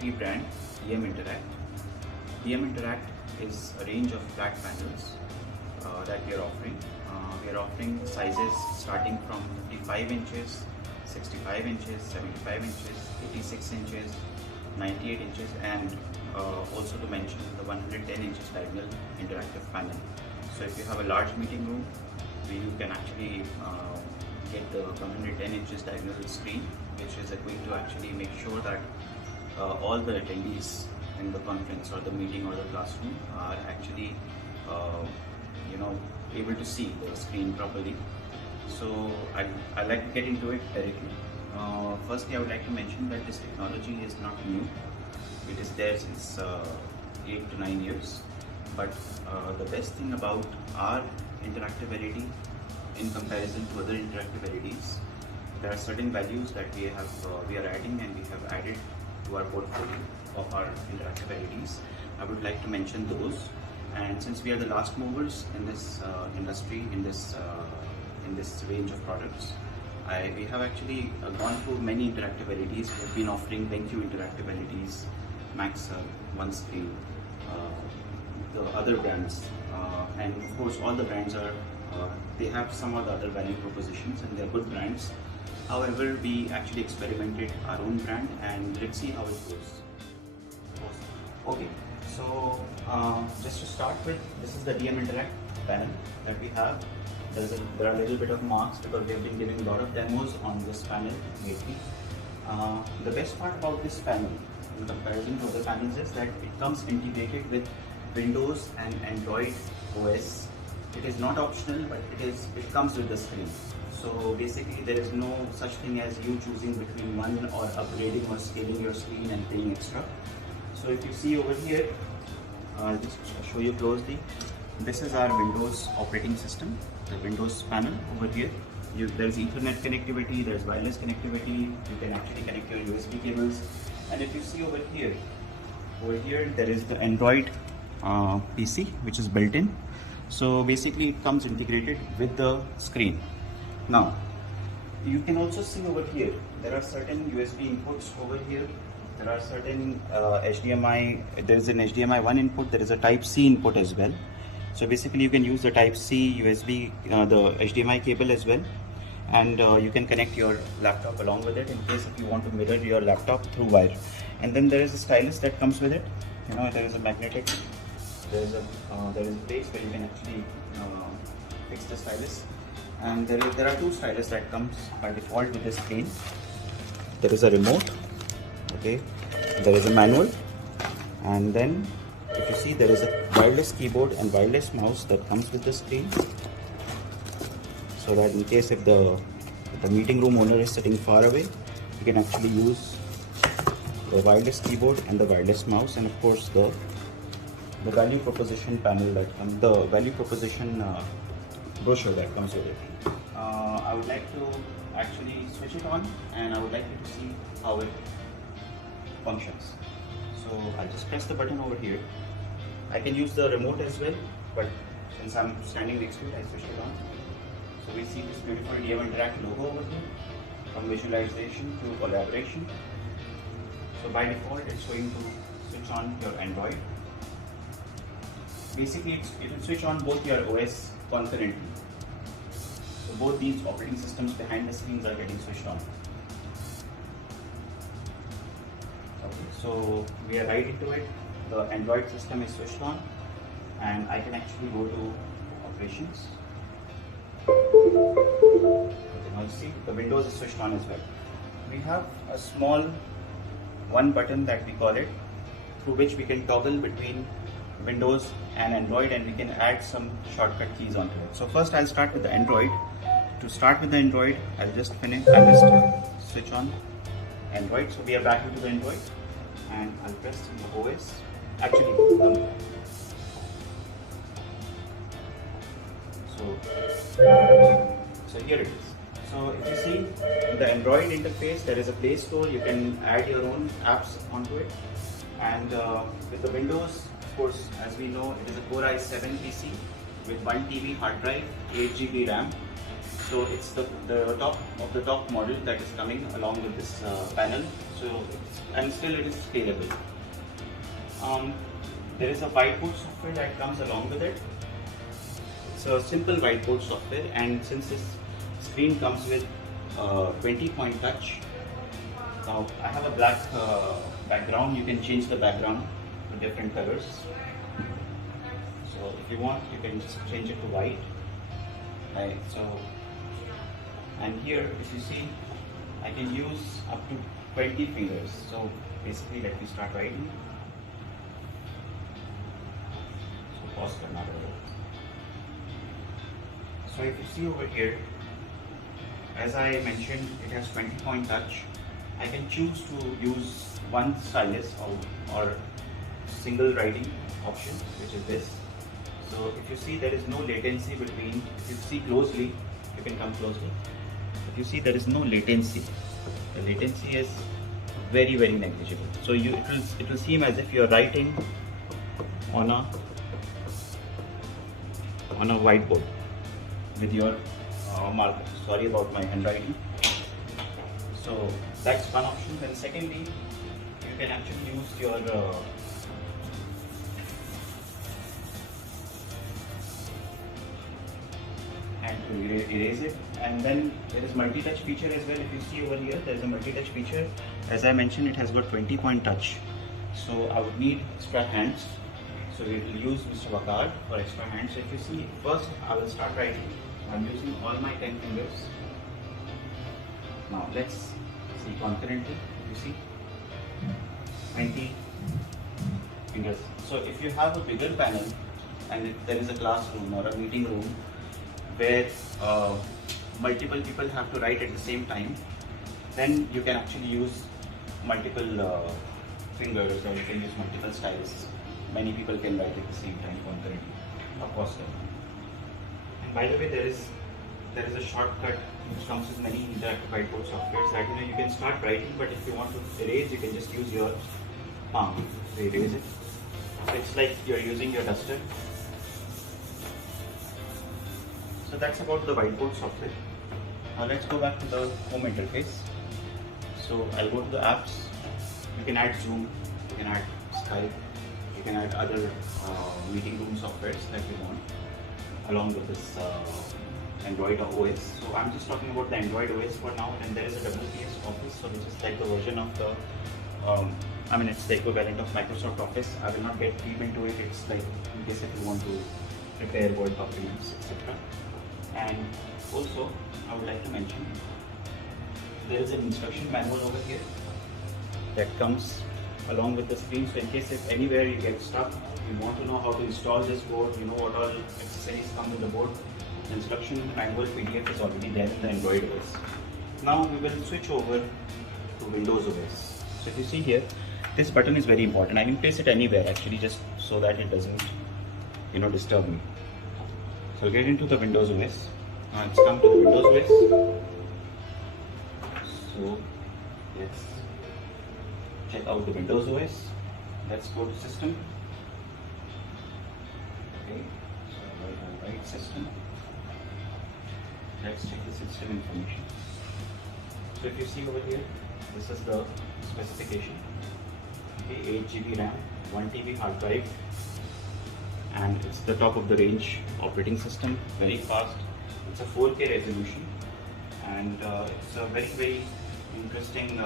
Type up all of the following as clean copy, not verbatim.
key brand, DMInteract. DMInteract is a range of flat panels that we are offering. We are offering sizes starting from 55 inches, 65 inches, 75 inches, 86 inches, 98 inches, and also to mention the 110 inches diagonal interactive panel. So if you have a large meeting room, you can actually get the 110 inches diagonal screen, which is going to actually make sure that all the attendees in the conference or the meeting or the classroom are actually able to see the screen properly. So I'd like to get into it directly. Firstly, I would like to mention that this technology is not new. It is there since 8 to 9 years. But the best thing about our interactive LED in comparison to other interactive LEDs, there are certain values that we are adding, and we have added to our portfolio of our interactive LEDs. I would like to mention those. And since we are the last movers in this industry, in this range of products, we have actually gone through many interactive LEDs. We have been offering BenQ interactive LEDs, Maxell, One Screen, the other brands, and of course all the brands are they have some of the other value propositions, and they're good brands. However, we actually experimented our own brand, and let's see how it goes. Okay, so just to start with, this is the DMInteract panel that we have. There are a little bit of marks because we have been giving a lot of demos on this panel lately. The best part about this panel in comparison to other panels is that it comes integrated with Windows and Android OS. It is not optional, but it comes with the screen. So basically there is no such thing as you choosing between one or upgrading or scaling your screen and paying extra. So if you see over here, I'll just show you closely. This is our Windows operating system, the Windows panel over here. There's Ethernet connectivity, there's wireless connectivity, you can actually connect your USB cables. And if you see over here there is the Android PC which is built in. So basically it comes integrated with the screen. Now you can also see over here there are certain USB inputs over here. There are certain HDMI, there is an HDMI 1 input, there is a Type C input as well. So basically you can use the Type C USB, the HDMI cable as well, and you can connect your laptop along with it in case if you want to mirror your laptop through wire. And then there is a stylus that comes with it. There is a magnetic, there is a place where you can actually fix the stylus. And there are two stylus that comes by default with the screen. There is a remote, okay, there is a manual, and then if you see there is a wireless keyboard and wireless mouse that comes with the screen, so that in case if the meeting room owner is sitting far away, you can actually use the wireless keyboard and the wireless mouse, and of course the value proposition panel that comes, the value proposition brochure that comes with it. I would like to actually switch it on, and I would like you to see how it functions. So I'll just press the button over here. I can use the remote as well, but since I'm standing next to it, I switched it on. So we see this beautiful DMInteract logo over here, from visualization to collaboration. So by default, it's going to switch on your Android. Basically, it will switch on both your OS concurrently. So both these operating systems behind the screens are getting switched on. Okay, so we are right into it. The Android system is switched on, and I can actually go to operations. Okay, now you see the Windows is switched on as well. We have a small one button that we call it, through which we can toggle between Windows and Android, and we can add some shortcut keys onto it. So first I'll start with the Android. To start with the Android, I'll just switch on Android. So we are back into the Android, and I'll press the OS. Actually, so here it is. So if you see in the Android interface, there is a Play Store. You can add your own apps onto it. And with the Windows, of course, as we know, it is a Core i7 PC with 1 TB hard drive, 8 GB RAM. So it's the top of the top model that is coming along with this panel. So and still it is scalable. There is a whiteboard software that comes along with it. It's a simple whiteboard software, and since this screen comes with 20-point touch. Now I have a black background. You can change the background to different colors. So if you want, you can just change it to white. Right. So, and here, if you see, I can use up to 20 fingers. So basically, let me start writing. So pause for another. So if you see over here, as I mentioned, it has 20-point touch. I can choose to use one stylus or single writing option, which is this. So if you see, there is no latency between, if you see closely, you can come closely. If you see, there is no latency. The latency is very, very negligible. So it will seem as if you are writing on a whiteboard with your marker. Sorry about my handwriting. So that's one option. Then secondly, you can actually use your hand to erase it. And then there is multi-touch feature as well. If you see over here, there is a multi-touch feature. As I mentioned, it has got 20-point touch. So I would need extra hands. So we will use Mr. Vakar for extra hands. So if you see, first I will start writing. I'm using all my 10 fingers. Now let's see concurrently. You see 20 fingers. So if you have a bigger panel and if there is a classroom or a meeting room where multiple people have to write at the same time, then you can actually use multiple fingers, or you can use multiple styles. Many people can write at the same time concurrently. Of course. And by the way, there is a shortcut which comes with many interactive whiteboard softwares that you can start writing, but if you want to erase, you can just use your palm to erase it. So it's like you're using your duster. So that's about the whiteboard software. Now let's go back to the home interface. So I'll go to the apps. You can add Zoom, you can add Skype, you can add other meeting room softwares that you want along with this Android OS. So I'm just talking about the Android OS for now. And there is a WPS Office, so which is like the version of the it's the equivalent of Microsoft Office. I will not get deep into it. It's like in case if you want to prepare Word documents, etc. And also, I would like to mention there is an instruction manual over here that comes along with the screen. So in case if anywhere you get stuck, you want to know how to install this board, you know what all accessories come with the board, the instruction manual PDF is already there in the Android OS. Now we will switch over to Windows OS. So if you see here, this button is very important. I can place it anywhere actually, just so that it doesn't disturb me. So get into the Windows OS. Now let's come to the Windows OS. So let's check out the Windows OS. Let's go to System. Okay, so right System. Let's check the system information. So if you see over here, this is the specification. Okay, 8 GB RAM, 1 TB hard drive, and it's the top of the range operating system, very fast. It's a 4K resolution, and it's a very, very interesting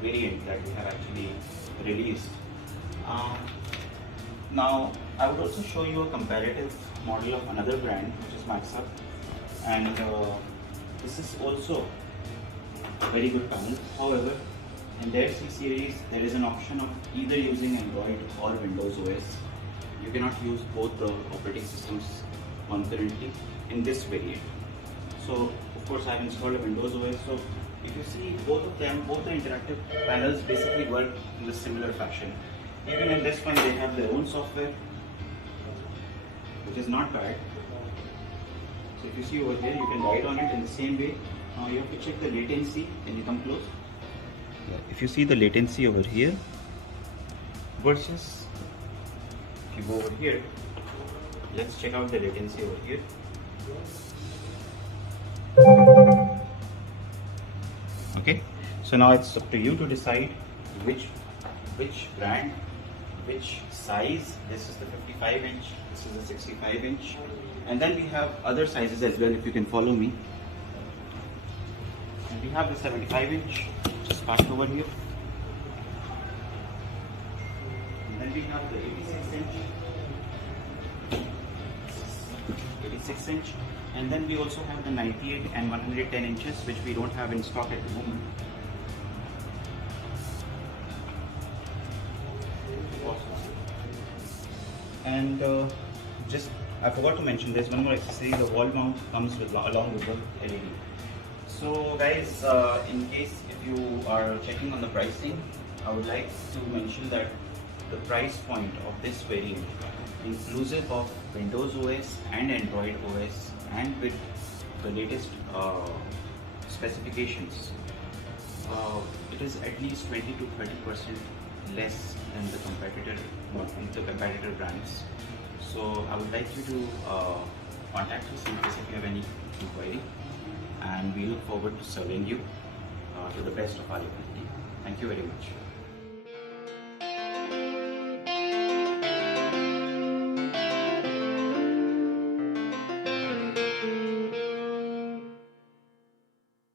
variant that we have actually released. Now I would also show you a comparative model of another brand, which is Maxup, and this is also a very good panel. However, in their C series, there is an option of either using Android or Windows OS. You cannot use both the operating systems concurrently in this variant. So, of course, I have installed a Windows OS. So, if you see both of them, both the interactive panels basically work in a similar fashion. Even in this one, they have their own software, which is not bad. So, if you see over here, you can write on it in the same way. Now, you have to check the latency. Can you come close? If you see the latency over here versus if you go over here, let's check out the latency over here. Okay, so now it's up to you to decide which brand, which size. This is the 55 inch, this is the 65 inch, and then we have other sizes as well, if you can follow me. And we have the 75 inch, just parked over here. And then we have the 86 inch, 86 inch, and then we also have the 98 and 110 inches, which we don't have in stock at the moment. And just I forgot to mention, there's one more accessory. The wall mount comes with along with the LED. So guys, in case if you are checking on the pricing, I would like to mention that the price point of this variant, inclusive of Windows OS and Android OS, and with the latest specifications, it is at least 20 to 30% less than the competitor brands. So I would like you to contact us in case if you have any inquiry, and we look forward to serving you to the best of our ability. Thank you very much.